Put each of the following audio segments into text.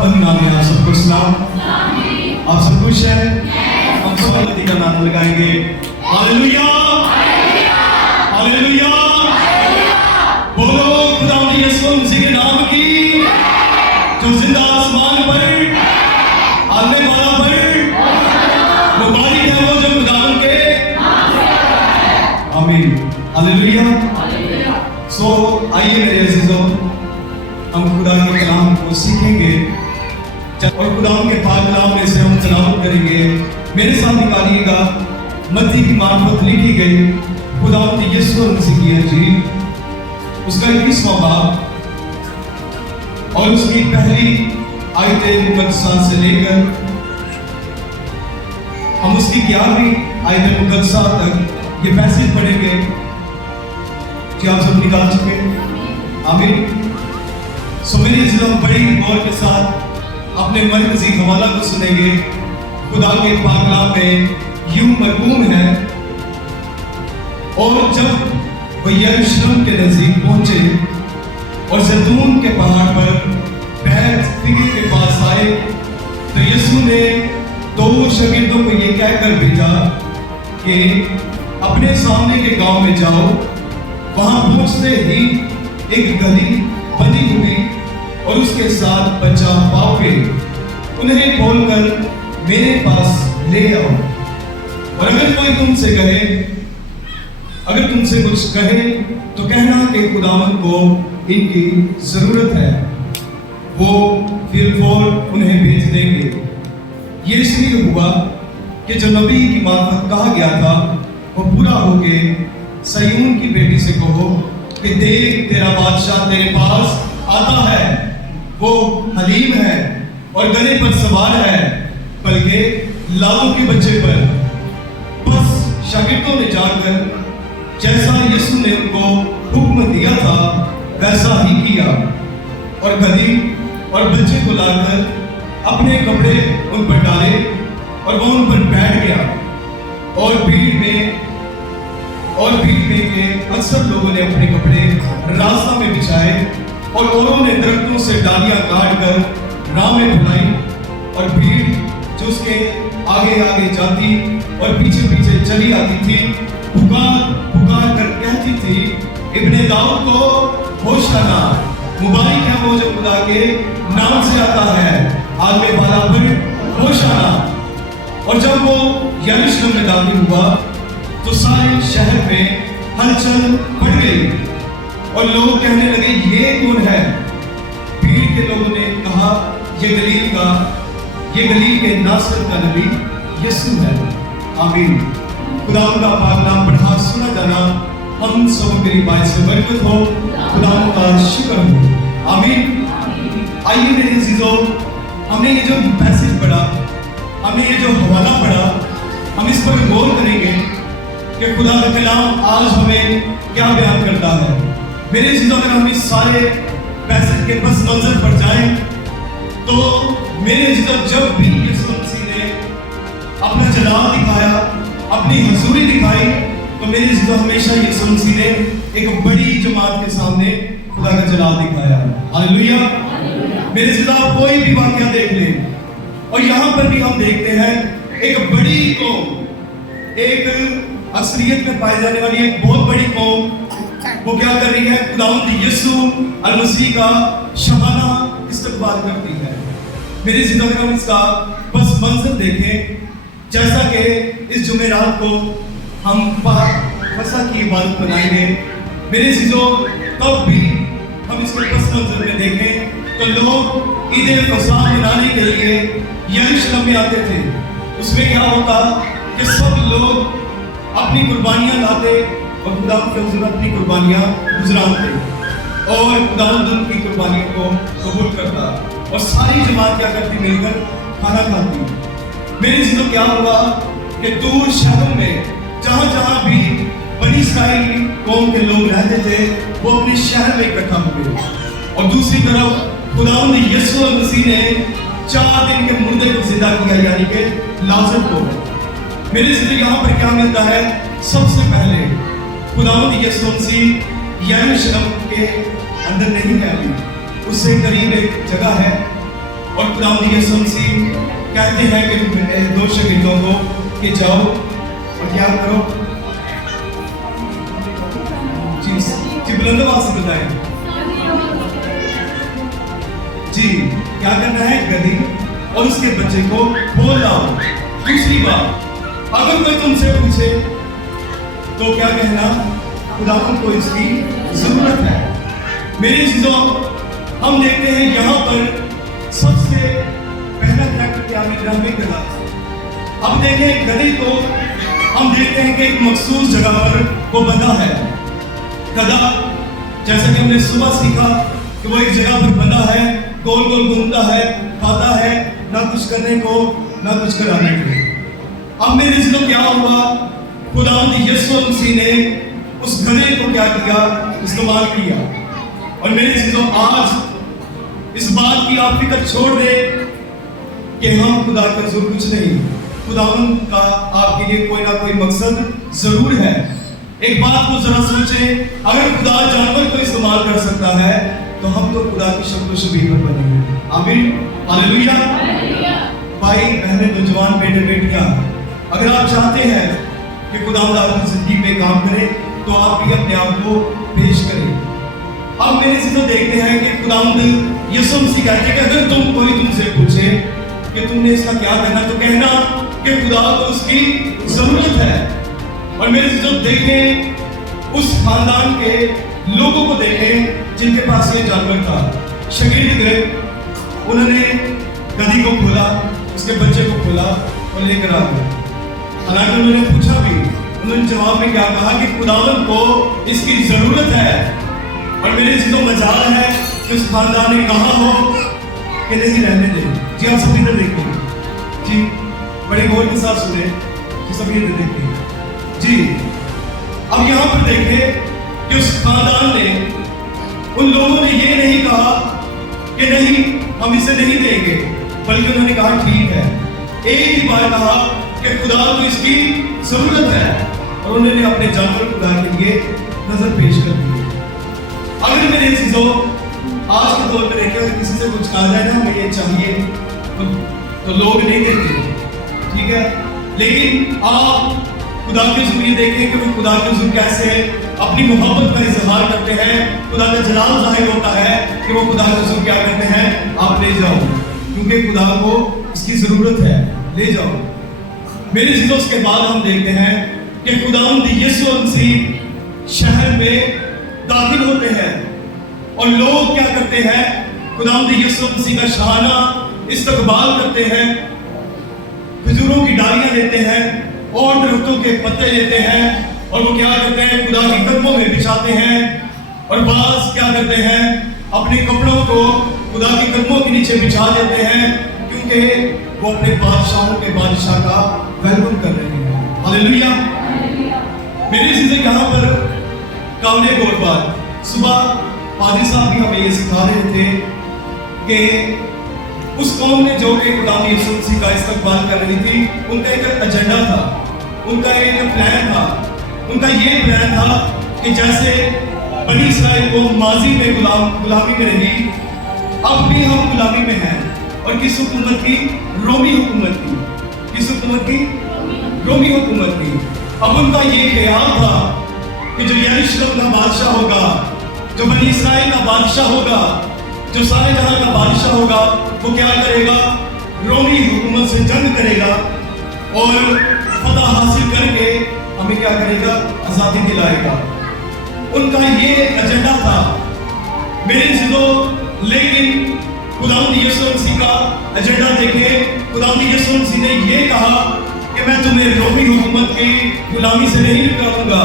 खुदावंद नाम में आप सबको सलाम। आप सब खुश हैं? हम स्वागत का नाम लगाएंगे। हालेलुया, हालेलुया, बोलो खुदावंद यीशु मसीह के नाम की, जो जिंदा आसमान पर आने वाला पर मुबारक है वो जो खुदावंद के। आमीन, हालेलुया। सो आइए मेरे अजीजों, हम खुदा के कलाम को सीखेंगे और खुदा के पाक कलाम में से हम तलावत करेंगे। मेरे साथ निकालिएगा मत्ती की मार्फत लिखी गई खुदा यीशु मसीह की इंजील, उसका 21वां बाब और उसकी पहली आयत मुकद्दसा से लेकर हम उसकी 11वीं आयत मुकद्दसा तक ये पैसेज पढ़ेंगे। कि आप सब निकाल चुके? आमीन। सो मेरे इस्लाम बड़ी गौर के साथ अपने मरकजी हवाला को सुनेंगे। खुदा के पाक कलाम में यूं मरकूम है, और जब वो यरूशलेम के नजदीक पहुंचे और जैतून के पहाड़ पर बैतफगे के पास आए, तो यीशु ने 2 शागिर्दों को ये कहकर भेजा कि अपने सामने के गांव में जाओ, वहां पहुंचते ही एक गली बनी हुई और उसके साथ बच्चा पाओगे, उन्हें खोलकर मेरे पास ले आओ। और अगर कोई तुमसे कहे, अगर तुमसे कुछ कहे तो कहना कि खुदावंद को इनकी जरूरत है, वो फिर उन्हें भेज देंगे। ये इसलिए हुआ कि जो नबी की मार्फत कहा गया था वो पूरा हो गए। सयून की बेटी से कहो कि देख तेरा बादशाह तेरे पास आता है, वो हलीम है और गधे पर सवार है, बल्कि लालों के बच्चे पर। बस शागिर्दों ने जाकर जैसा यीशु ने उनको हुक्म दिया था वैसा ही किया, और गधी और बच्चे को लाकर अपने कपड़े उन पर डाले और वो उन पर बैठ गया। और भीड़ में के अक्सर लोगों ने अपने कपड़े रास्ता में बिछाए और औरों ने दरख्तों से डालियां काट कर राह में फैलाई, और भीड़ जो उसके आगे आगे जाती और पीछे पीछे चली आती थी, पुकार पुकार कर कहती थी, इब्ने दाऊद को होशाना, मुबारक है वो जो खुदा के नाम से आता है, आगे वाला पर होशाना। और जब वो यरूशलेम में दाखिल हुआ तो सारे शहर में हलचल बढ़ गई और लोग कहने लगे ये कौन है? भीड़ के लोगों ने कहा ये गलील के नासरत का नबी यीशु है। आमीन। खुदा का पाक नाम पढ़ा सुना जाना हम सब की बात से बरकत हो, खुदा का शुक्र हो। आमीन। आइए मेरे अजीजों, हमने ये जो मैसेज पढ़ा, हमने ये जो हवाला पढ़ा, हम इस पर गौर करेंगे कि खुदा का कलाम आज हमें क्या बयान करता है। मेरे अजीजों, अगर हम इस सारे पैसेज के पस मंजर पर जाएं तो मेरे अजीजों, जब भी यीशु मसीह ने अपना जलाल दिखाया, अपनी हुजूरी दिखाई, तो मेरे अजीजों हमेशा यीशु मसीह ने एक बड़ी जमात के सामने खुदा का जलाल दिखाया। हालेलुया। मेरे अजीजों, आप कोई भी वाकया देख लें, और यहाँ पर भी हम देखते हैं एक बड़ी कौम, एक अक्सरियत में पाई जाने वाली एक बहुत बड़ी कौम, वो क्या कर रही है? खुदावंद यीशु मसीह का शबाना इस्तकबाल करती है। मेरी जिंदगी में हम इसका बस मंजर देखें, जैसा कि इस जुमेरात को हम फसा की इबादत मनाएंगे। मेरे चीजों, तब भी हम इसके पस मंजर में देखें तो लोग ईद फसा मनाने के लिए यरूशलेम में आते थे। उसमें क्या होता कि सब लोग अपनी कुर्बानियां लाते और खुदा के हुजूर अपनी कुर्बानियां गुजराते, और खुदा उनकी कुर्बानियों को कबूल करता, और सारी जमात क्या करती? मिलकर खाना खाती। मेरे चीजों, क्या हुआ कि दूर शहरों में जहाँ जहाँ भी बनी इस्राएल कौम के लोग रहते थे, वो अपने शहर में इकट्ठा हो गए। और दूसरी तरफ खुदावंद यीशु मसीह ने 4 दिन के मुर्दे को जिंदा किया, यानी कि लाजर को। मेरे से यहाँ पर क्या मिलता है? सबसे पहले खुदावंद यीशु मसीह यरूशलेम के अंदर नहीं है, उससे करीब एक जगह है और खुदावंद यीशु मसीह कहते हैं कि दो शागिर्दों को कि जाओ और क्या करो, जी बुलंद आवाज से बताएं जी, क्या करना है, गधी और उसके बच्चे को बोल लाओ। दूसरी बात, अगर कोई तुमसे पूछे तो क्या कहना, खुदावंद को इसकी जरूरत है। मेरे चीजों, हम देखते हैं यहाँ पर सबसे पहला ट्रैक्टर क्या मिल रहा है, गधा। अब देखें गधे को हम देखते हैं कि एक मखसूस जगह पर वो बंधा है। गधा, जैसा कि हमने सुबह सीखा कि वो एक जगह पर बंधा है, गोल गोल घूमता है, खाता है, ना कुछ करने को ना कुछ कराने को। अब मेरे चीजों क्या हुआ, खुदावंद यीशु मसीह ने उस गधे को क्या किया, इस्तेमाल किया। और मेरे चीजों, आज इस बात की आप फिक्र छोड़ दे कि हम खुदा का जुर्म कुछ नहीं, खुदावंद का आपके लिए कोई ना कोई मकसद जरूर है। एक बात को जरा सोचें, अगर खुदा जानवर को इस्तेमाल कर सकता है तो हम तो खुदा की शक्ल शबीह पर बनेंगे। आमीन, हालेलुया। भाई बहने, नौजवान बेटे बेटियां, अगर आप चाहते हैं कि खुदावंद आपकी जिंदगी में काम करे तो आप भी अपने आप को पेश करें। अब मेरे से तो देखते हैं कि खुदावंद यीशु मसीह कहते हैं कि अगर कोई तुमसे पूछे कि तुमने इसका क्या करना, तो कहना कि खुदा को उसकी जरूरत है। और मेरे से तो देखें उस खानदान के लोगों को देखें जिनके पास ये जानवर था। शागिर्द गए, उन्होंने गधी को खोला, उसके बच्चे को खोला और लेकर आ गए। हालांकि उन्होंने पूछा भी, उन्होंने जवाब में क्या कहा कि खुदावंद को इसकी जरूरत है। और मेरे से तो मजाल है कि उस खानदान ने कहा हो कि नहीं रहने दे। जी आप सभी इधर देखते हैं जी, बड़े गौर के साथ सुने कि सभी इधर देखते हैं जी। अब यहाँ पर देखें कि उस खानदान ने, उन लोगों ने ये नहीं कहा कि नहीं हम इसे नहीं देंगे, बल्कि उन्होंने कहा ठीक है। एक ही बार कहा कि खुदा को इसकी जरूरत है और उन्होंने अपने जानवर खुदा के लिए नजर पेश कर दी। अगर मेरे चीजों, आज के दौर में देखें, अगर किसी से कुछ कहा जाए ना हमें ये चाहिए तो लोग नहीं देते, ठीक है। लेकिन आप खुदा के जरिए देखें कि वो खुदा के जरिए कैसे अपनी मोहब्बत का इजहार करते हैं, खुदा का जलाल जाहिर होता है कि वो खुदा के जरिए क्या करते हैं, आप ले जाओ क्योंकि खुदा को इसकी जरूरत है, ले जाओ। मेरे चीजों, उसके बाद हम देखते हैं कि खुदावंद यीशु मसीह शहर में दाखिल होते हैं और लोग क्या करते हैं, खुदावंद यीशु मसीह का शाहाना इस्तकबाल करते हैं, खजूरों की डालियां लेते हैं और दरख्तों के पत्ते लेते हैं और वो क्या करते हैं, खुदा के कदमों में बिछाते हैं। और बाज क्या करते हैं, अपने कपड़ों को खुदा के कदमों के नीचे बिछा देते हैं, क्योंकि वो अपने बादशाहों के बादशाह का वेलकम कर रहे हैं। हालेलुया। मेरी चीजें यहाँ पर काबिल गौर बात, सुबह पादरी साहब भी हमें ये सिखा रहे थे कि उस कौम ने जो कि खुदा यीशु मसीह का इस्तकबाल कर रही थी, उनका एक एजेंडा था, उनका एक प्लान था। उनका ये प्लान था कि जैसे बनी इस्राइल को माजी में गुलामी में रही, अब भी हम गुलामी में हैं। और किस हुकूमत की, रोमी हुकूमत की, किस हुकूमत की, रोमी हुकूमत की। अब उनका ये ख्याल था कि जो यरूशलेम का बादशाह होगा, जो बनी इस्राइल का बादशाह होगा, जो सारे जहां का बादशाह होगा, वो क्या करेगा, रोमी हुकूमत से जंग करेगा और फतह हासिल करके हमें क्या करेगा, आजादी दिलाएगा। उनका ये एजेंडा था। मेरे चीजों, लेकिन खुदावंद यीशु मसीह का एजेंडा देखें, खुदावंद यीशु मसीह ने ये कहा कि मैं तुम्हें रोमी हुकूमत की गुलामी से नहीं निकालूंगा,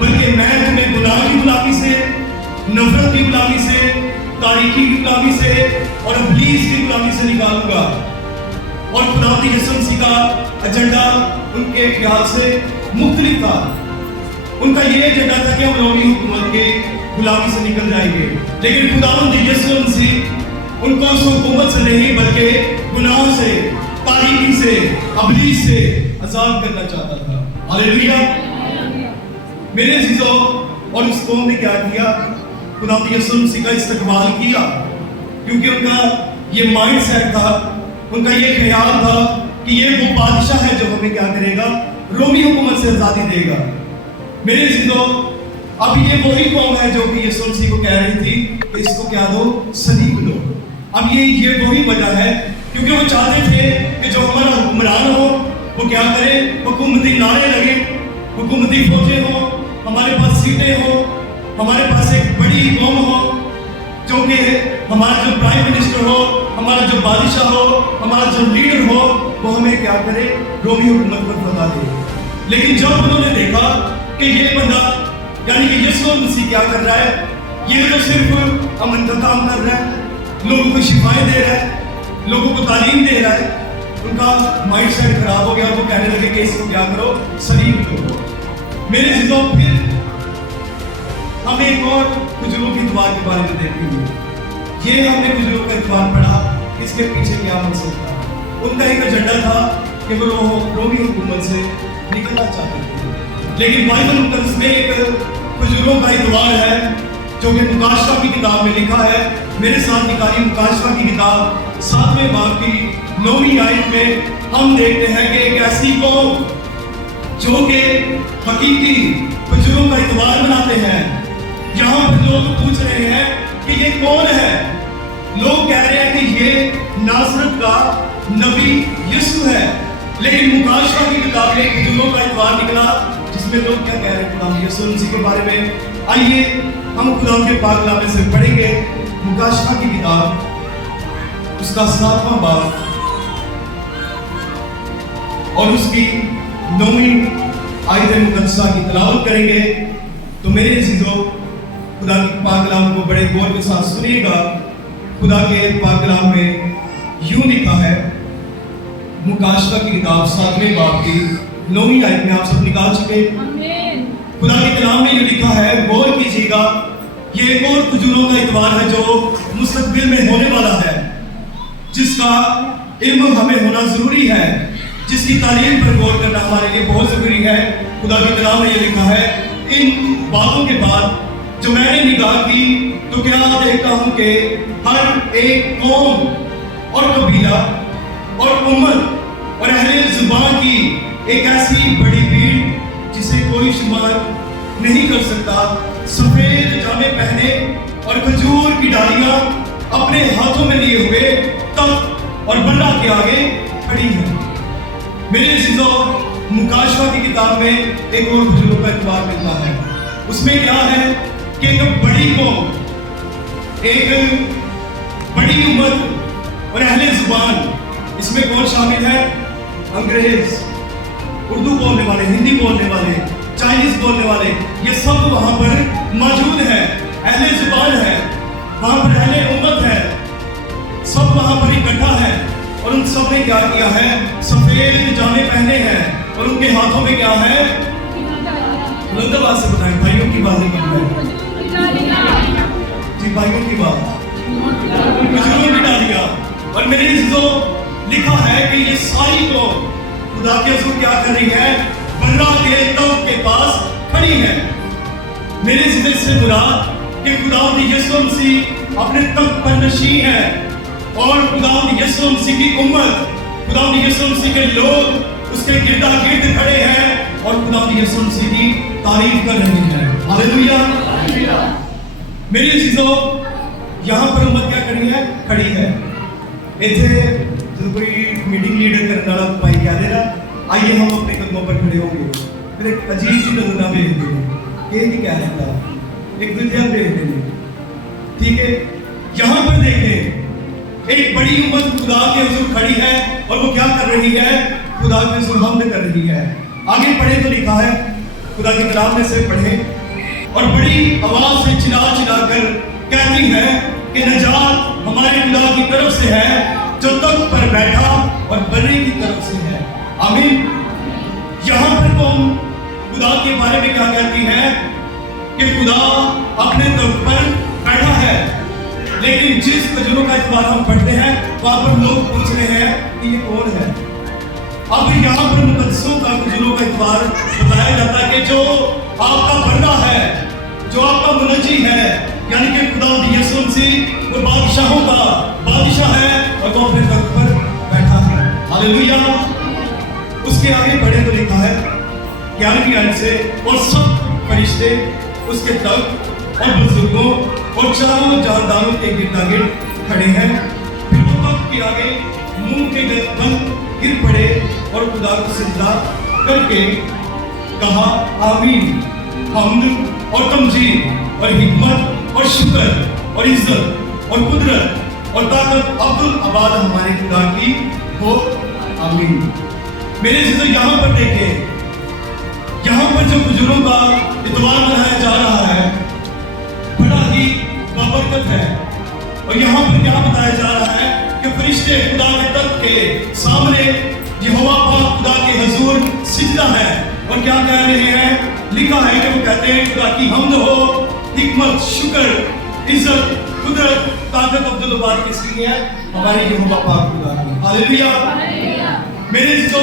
बल्कि मैं तुम्हें गुनाह की गुलामी से, नफरत की गुलामी से, तारीकी की गुलामी से और इब्लीस की गुलामी से निकालूंगा। और खुदावंद यीशु मसीह का एजेंडा उनके ख्याल से मुख्तलिफ था। उनका ये एजेंडा था कि हम रोमी हुकूमत के गुलामी से निकल जाएंगे, लेकिन खुदावंद यीशु मसीह उनको उस हुकूमत से नहीं बल्कि गुनाह से, तारीकी से, इब्लीस से आजाद करना चाहता था। हालेलुया। मेरे अजीजों, और उस कौम ने क्या किया, खुदावंद यीशु मसीह का इस्तकबाल किया, क्योंकि उनका ये माइंड सेट था, उनका ये ख्याल था कि ये वो बादशाह है जो हमें क्या करेगा, रोमी हुकूमत से आज़ादी देगा। मेरे जिंदो अब ये वही कौम है जो कि यीशु मसीह को कह रही थी कि इसको क्या दो, सलीब दो। अब ये वही वजह है क्योंकि वो चाहते थे कि जो हमारा हुक्मरान हो वो क्या करे, हुकूमती नारे लगे, हुकूमती फौजें हो, हमारे पास सीटें हो, हमारे पास एक बड़ी कौम हो, जो कि हमारा जो प्राइम मिनिस्टर हो, हमारा जो बादशाह हो, हमारा जो लीडर हो, वो हमें क्या करे, रोमी हुकूमत पर फतवा दे। लेकिन जब उन्होंने देखा कि ये बंदा यानी कि यीशु मसीह क्या कर रहा है, ये तो सिर्फ अमन का काम कर रहा है, लोगों को शिफाएं दे रहा है, लोगों को तालीम दे रहा है, उनका माइंड सेट खराब हो गया। वो कहने लगे कि इसको क्या करो, सलीब करो। मेरे जिंदों फिर हम एक और खुजरों की दुआ के बारे में देखेंगे। ये हमने खुजरों का इतवार पढ़ा, इसके पीछे क्या मकसद था। उनका एक एजेंडा था कि वो रोमी हुकूमत से निकलना चाहते थे। लेकिन बाइबल मुकद्दस में एक खुजरों का इतवार है जो कि मुकाशवा की किताब में लिखा है। मेरे साथ निकाली मुकाशवा की किताब 7वें बाब की 9वीं आयत में हम देखते हैं कि एक ऐसी कौम जो कि हकीकी खुजरों का इतवार मनाते हैं। यहाँ पर लोग पूछ रहे हैं कि ये कौन है। लोग कह रहे हैं कि ये नासरत का नबी यीशु है। लेकिन मुकाशवा की किताब में खुजरों का इतवार निकला जिसमें लोग क्या कह रहे हैं खुदा यीशु मसीह के बारे में। आइए हम खुदा के पाक कलाम से पढ़ेंगे मुकाशवा की किताब, उसका 7वां बाब और उसकी 9वीं आयत मुकद्दसा की तिलावत करेंगे। तो मेरे अज़ीज़ों, खुदा की पाक कलाम को बड़े गौर के साथ सुनिएगा। खुदा के पाक कलाम में यूं लिखा है, मुकाशवा की किताब 7वें बाब की 9वीं आयत में, आप सब निकाल चुके। खुदा के कलाम में यूं लिखा है, गौर कीजिएगा। ये एक और खुजूरों का इतवार है जो मुस्तकबिल में होने वाला है, जिसका इल्म हमें होना जरूरी है, जिसकी तालीम पर गौर करना हमारे लिए बहुत जरूरी है। खुदा के कलाम में ये लिखा है, इन बातों के बाद जो मैंने निगाह की तो क्या देखता हूं कि हर एक कौम और कबीला और उम्मत और अहले जुबान की एक ऐसी बड़ी भीड़ जिसे कोई शुमार नहीं कर सकता, सफेद जामे पहने और खजूर की डालियां अपने हाथों में लिए हुए तख्त और बल्ला के आगे खड़ी है। मेरे अज़ीज़ों, मुकाशवा की किताब में एक और खुजरों का इतवार मिलता है। उसमें क्या है कि एक बड़ी कौम, एक बड़ी उम्मत और अहले जुबान, इसमें कौन शामिल है? अंग्रेज, उर्दू बोलने वाले, हिंदी बोलने वाले, चाइनीज बोलने वाले, ये सब वहां पर मौजूद है। अहले जुबान है, वहां पर अहले उम्मत है, सब वहां पर इकट्ठा है। और उन सब ने क्या किया है? सफेद जामे पहने हैं और उनके हाथों में क्या है? बुलंद आवाज से बताएं, भाइयों की बात नहीं जी, भाइयों की बात, खजूरों की डालियां। और मेरे अज़ीज़ों, लिखा है कि ये सारी को खुदा के हुज़ूर क्या कर रही है? बर्रा के तख्त के पास खड़ी है। मेरे ज़िक्र से मुराद कि खुदावंद यीशु मसीह अपने तख्त पर नशीं है और खुदावंद यीशु मसीह की उम्मत, खुदावंद यीशु मसीह के लोग उसके गिरदा गिर्द खड़े हैं और खुदावंद यीशु मसीह की तारीफ कर रहे हैं। हालेलुया। मेरे अज़ीज़ों, यहाँ पर उम्मत क्या करी है? खड़ी है। इथे जो कोई मीटिंग लीडर करने वाला भाई क्या दे रहा, आइए हम अपने कदमों पर खड़े होंगे। फिर एक अजीब सी नजर भेज देंगे, ये नहीं क्या रहता, एक दूसरे भेज देंगे, ठीक है। यहाँ पर देखें, एक बड़ी उम्मत खुदा के हुज़ूर खड़ी है और वो क्या कर रही है? खुदा के हुज़ूर हमद कर रही है। आगे पढ़े तो लिखा है, खुदा के कलाम में से पढ़े, और बड़ी आवाज से चिल्ला चिल्ला कर कहती है कि नजात हमारे खुदा की तरफ से है जो तख्त पर बैठा और बर्रे की तरफ से है। आमीन। यहाँ पर कौम खुदा के बारे में क्या कहती है कि खुदा अपने तख्त पर बैठा है। लेकिन जिस तजुर्बे का इतबार हम पढ़ते हैं वहां पर लोग पूछ रहे हैं कि ये कौन है। अब यहाँ पर मुकद्दसों का तजुर्बे का इतबार बताया जाता है कि जो आपका बंदा है, जो आपका मुनज्जी है, यानी कि खुदा यीशु मसीह वो बादशाहों का बादशाह है और वो अपने तख्त पर बैठा है। हालेलुया। उसके आगे पढ़े तो लिखा है 11वीं आयत से, और सब फरिश्ते उसके तख्त और बुजुर्गों और चारों जानदारों के गिरदागिर्द खड़े हैं। फिर वो तख्त के आगे मुंह के बल गिर पड़े और खुदा को सजदा करके कहा, आमीन। हम्द और तमजीद और हिकमत और शुक्र और इज्जत और कुदरत और ताकत अब्दुल अबाद हमारे खुदा की हो, आमीन। मेरे से तो यहाँ पर देखें, यहाँ पर जो बुजुर्गों का इतवार मनाया जा रहा है बड़ा ही बाबरकत है। और यहाँ पर क्या बताया जा रहा है कि फरिश्ते खुदा के तख्त के सामने यहोवा पाक खुदा के हुजूर सिजदा है और क्या कह रहे हैं? लिखा है कि वो कहते हैं खुदा की हम्द हो, हिकमत, शुक्र, इज्जत, कुदरत, ताकत अब्दुल अबाद किसकी है? हमारे यहोवा पाक खुदा की। हालेलुया। मेरे जो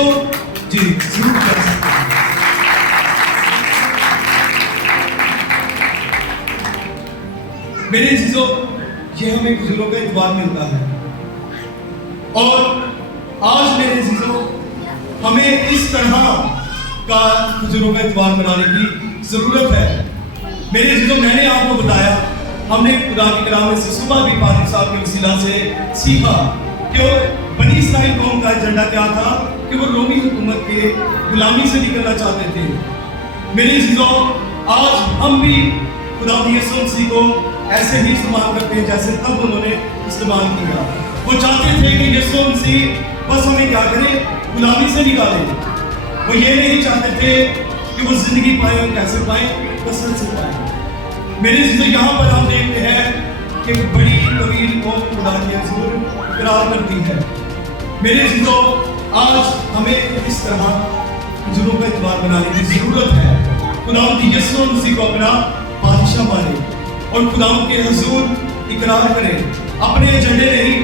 जी जरूर कर सकते हैं। मेरे चीजों ये हमें बुजुर्गों का इतवार मिलता है और आज मेरे चीजों हमें इस तरह का बुजुर्गों का इतवार मनाने की जरूरत है। मेरे चीजों मैंने आपको बताया, हमने खुदा की कलाम में से सुबह भी पादरी साहब के वसीला से सीखा कि बनी इस्राइल कौम का एजेंडा क्या था कि वो रोमी हुकूमत के गुलामी से निकलना चाहते थे। मेरे चीजों आज हम भी खुदा यीशु मसीह को ऐसे ही इस्तेमाल करते हैं जैसे तब उन्होंने इस्तेमाल किया। वो चाहते थे कि यीशु मसीह बस हमें क्या करे? गुलामी से निकाले। वो ये नहीं चाहते थे कि वो जिंदगी पाए और कैसे पाए? कसरत से पाए। मेरे चीजों यहाँ पर हम देखते हैं कि बड़ी तवील कौम खुदा के हुजूर इकरार करती है। मेरे चीजों आज हमें इस तरह बुजुर्गों का इतवार बनाने की जरूरत है। खुदा की यीशु मसीह को अपना बादशाह माने और खुदा के हुजूर इकरार करें, अपने एजेंडे नहीं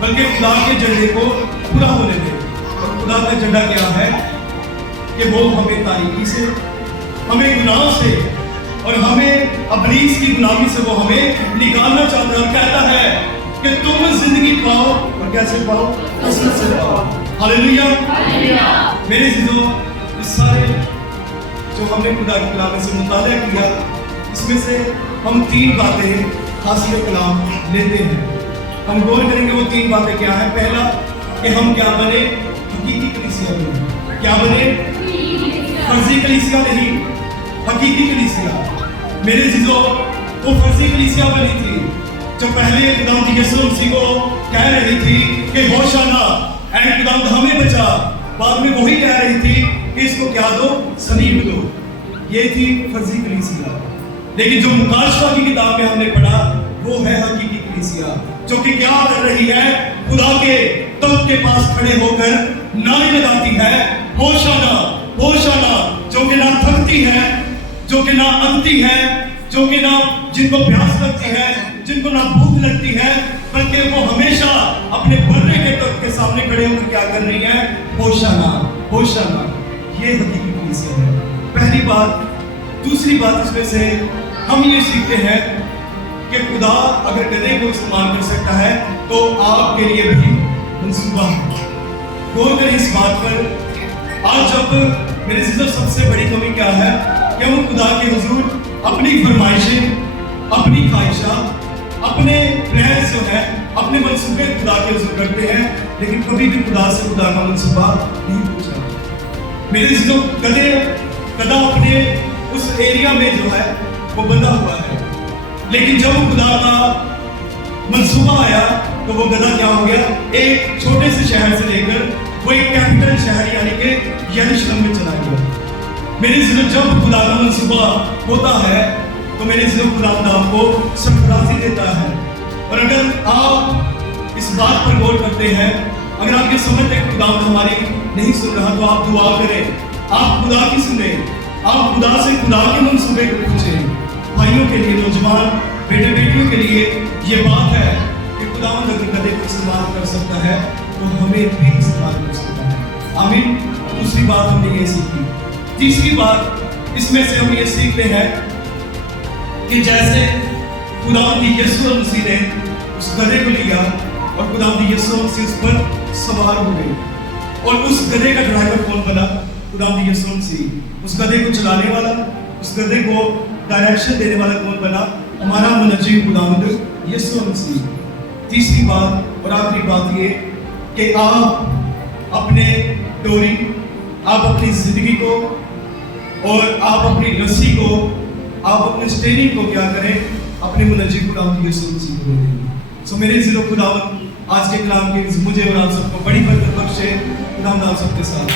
बल्कि खुदा के एजेंडे को पूरा होने दें। और खुदा का एजेंडा क्या है कि वो हमें तारीकी से, हमें गुनाह से और हमें अबलीस की गुलामी से वो हमें निकालना चाहता है और कहता है कि तुम जिंदगी पाओ और कैसे पाओ? कसरत से पाओ। हालेलुया। मेरे चीजों इस सारे जो हमने खुदा के कलाम से मुताला किया, इसमें से हम 3 बातें हासिल कलाम लेते हैं। हम गौर करेंगे वो 3 बातें क्या है। पहला कि हम क्या बने? हकीकी कलीसिया बने। क्या बने? फर्जी कलीसिया नहीं, हकीकी कलीसिया। मेरे चीजों वो फर्जी कलीसिया बनी थी जो पहले खुदावंद यीशु मसीह को कह रही थी कि होशाना ऐ खुदावंद हमें बचा। बाद में वही कह रही थी कि इसको क्या दो? सलीब दो। ये थी फर्जी कलीसिया। लेकिन जो मुकाशवा की किताब में हमने पढ़ा वो है हकीकी कलीसिया, जो कि क्या कर रही है? खुदा के तख्त के पास खड़े होकर नारे लगाती है, होशाना होशाना, जो कि ना थकती है, जो कि ना अंती है, जो कि ना जिनको प्यास लगती है, जिनको ना भूख लगती है, बल्कि वो हमेशा अपने बर्रे के तख्त के सामने खड़े होकर क्या कर रही है? होशाना होशाना। ये हकीकी कलीसिया है। पहली बात। दूसरी बात इसमें से हम ये सीखते हैं कि खुदा अगर गधे को इस्तेमाल कर सकता है तो आपके लिए भी मंसूबा है। गौर करें इस बात पर। आज जब मेरे से सबसे बड़ी कमी क्या है कि हम खुदा के हुजूर अपनी फरमाइशें, अपनी ख्वाहिशात, अपने प्लान्स जो है, अपने मंसूबे खुदा के हुजूर करते हैं, लेकिन कभी भी खुदा से खुदा का मंसूबा नहीं पूछा। मेरे से गधा अपने उस एरिया में जो है वो बंधा हुआ है, लेकिन जब खुदा का मंसूबा आया तो वो गधा क्या हो गया? एक छोटे से शहर से लेकर वो एक कैपिटल शहर यानी कि यरूशलेम में चला गया। मेरे से जब खुदा का मंसूबा होता है तो मेरे से खुदा आपको सरफराजी देता है। और अगर आप इस बात पर गौर करते हैं, अगर आप ये समझते हैं खुदा हमारी नहीं सुन रहा तो आप दुआ करें, आप खुदा की सुने, आप खुदा से खुदा के मंसूबे को पूछें। भाइयों के लिए, नौजवान बेटे बेटियों के लिए ये बात है कि खुदा अगर गधे को इस्तेमाल कर सकता है तो हमें भी इस्तेमाल कर सकता है। आमीन। दूसरी बात हमने ये सीखी। तीसरी बात इसमें से हम ये सीखते हैं कि जैसे खुदा की यीशु मसीह ने उस गधे को लिया اور खुदावंद यीशु मसीह उस पर सवार हो गए। और उस गधे का ड्राइवर कौन बना? खुदावंद यीशु मसीह। उस गधे को चलाने वाला, उस गधे को डायरेक्शन देने वाला कौन बना? हमारा मुनज्जिम खुदावंद यीशु मसीह। तीसरी बात और आखिरी बात ये कि आप अपने डोरी, आप अपनी जिंदगी को और आप अपनी रस्सी को, आप अपने स्टीयरिंग को क्या करें? अपने मुनज्जिम खुदावंद यीशु मसीह को दें। सो मेरे ज़िलो खुदावंद आज के कलाम के मुझे और आप सबको बड़ी बरकत बख्शे। खुदावंद आप सबके साथ।